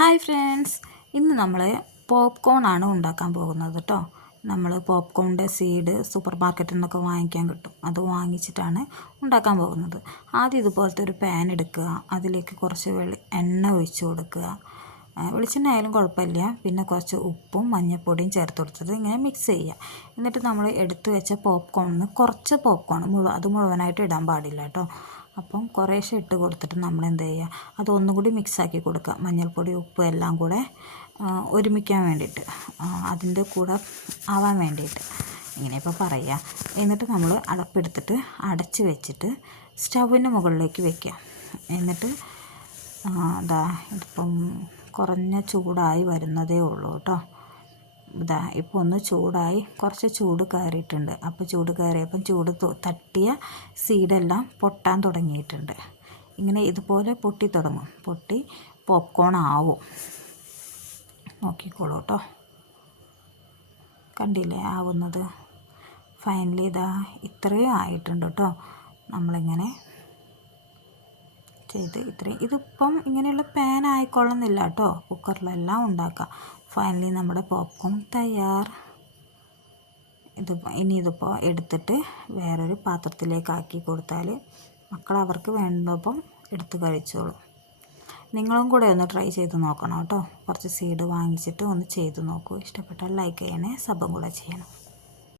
Hi friends, ഇന്ന് നമ്മൾ popcorn ആണ് ഉണ്ടാക്കാൻ പോകുന്നത് കേട്ടോ. നമ്മൾ പോപ്കോണിൻ്റെ സീഡ് സൂപ്പർ മാർക്കറ്റിൽ നിന്നൊക്കെ വാങ്ങിക്കാൻ കിട്ടും. അത് വാങ്ങിച്ചിട്ടാണ് ഉണ്ടാക്കാൻ പോകുന്നത്. ആദ്യം ഇതുപോലത്തെ ഒരു പാൻ എടുക്കുക, അതിലേക്ക് കുറച്ച് എണ്ണ ഒഴിച്ച് കൊടുക്കുക. വെളിച്ചെണ്ണ ആയാലും കുഴപ്പമില്ല. പിന്നെ കുറച്ച് ഉപ്പും മഞ്ഞൾപ്പൊടിയും ചേർത്ത് കൊടുത്തിട്ട് ഇങ്ങനെ മിക്സ് ചെയ്യുക. എന്നിട്ട് നമ്മൾ എടുത്ത് വെച്ച പോപ്കോണിന് കുറച്ച് പോപ്കോൺ അത് മുഴുവനായിട്ട് ഇടാൻ പാടില്ല കേട്ടോ. അപ്പം കുറേശ്ശെ ഇട്ട് കൊടുത്തിട്ട് നമ്മൾ എന്ത് ചെയ്യുക, അതൊന്നും കൂടി മിക്സാക്കി കൊടുക്കുക. മഞ്ഞൾപ്പൊടി ഉപ്പ് എല്ലാം കൂടെ ഒരുമിക്കാൻ വേണ്ടിയിട്ട്, അതിൻ്റെ കൂടെ ആവാൻ വേണ്ടിയിട്ട് ഇങ്ങനെ ഇപ്പോൾ പറയുക. എന്നിട്ട് നമ്മൾ അടപ്പെടുത്തിട്ട് അടച്ച് വെച്ചിട്ട് സ്റ്റൗവിൻ്റെ മുകളിലേക്ക് വെക്കുക. എന്നിട്ട് ഇതിപ്പം കുറഞ്ഞ ചൂടായി വരുന്നതേ ഉള്ളൂ കേട്ടോ. ഇപ്പോൾ ഒന്ന് ചൂടായി, കുറച്ച് ചൂട് കയറിയിട്ടുണ്ട്. അപ്പോൾ ചൂട് കയറിയപ്പം ചൂട് തട്ടിയ സീഡെല്ലാം പൊട്ടാൻ തുടങ്ങിയിട്ടുണ്ട്. ഇങ്ങനെ ഇതുപോലെ പൊട്ടി തുടങ്ങും. പൊട്ടി പോപ്കോൺ ആവും. നോക്കിക്കോളൂ കേട്ടോ. കണ്ടില്ലേ ആവുന്നത്? ഫൈനലി ഇത്രയും ആയിട്ടുണ്ട് കേട്ടോ. നമ്മളിങ്ങനെ ചെയ്ത് ഇതിപ്പം ഇങ്ങനെയുള്ള പാൻ ആയിക്കൊള്ളുന്നില്ല കേട്ടോ. കുക്കറിലെല്ലാം ഉണ്ടാക്കാം. ഫൈനലി നമ്മുടെ പോപ്കോൺ തയ്യാർ. ഇതിപ്പോൾ എടുത്തിട്ട് വേറൊരു പാത്രത്തിലേക്ക് ആക്കി കൊടുത്താൽ മക്കൾ അവർക്ക് വേണ്ടപ്പം എടുത്ത് കഴിച്ചോളും. നിങ്ങളും കൂടെ ഒന്ന് ട്രൈ ചെയ്ത് നോക്കണം കേട്ടോ. കുറച്ച് സീഡ് വാങ്ങിച്ചിട്ട് ഒന്ന് ചെയ്ത് നോക്കൂ. ഇഷ്ടപ്പെട്ടാൽ ലൈക്ക് ചെയ്യണേ, സബും കൂടെ ചെയ്യണം.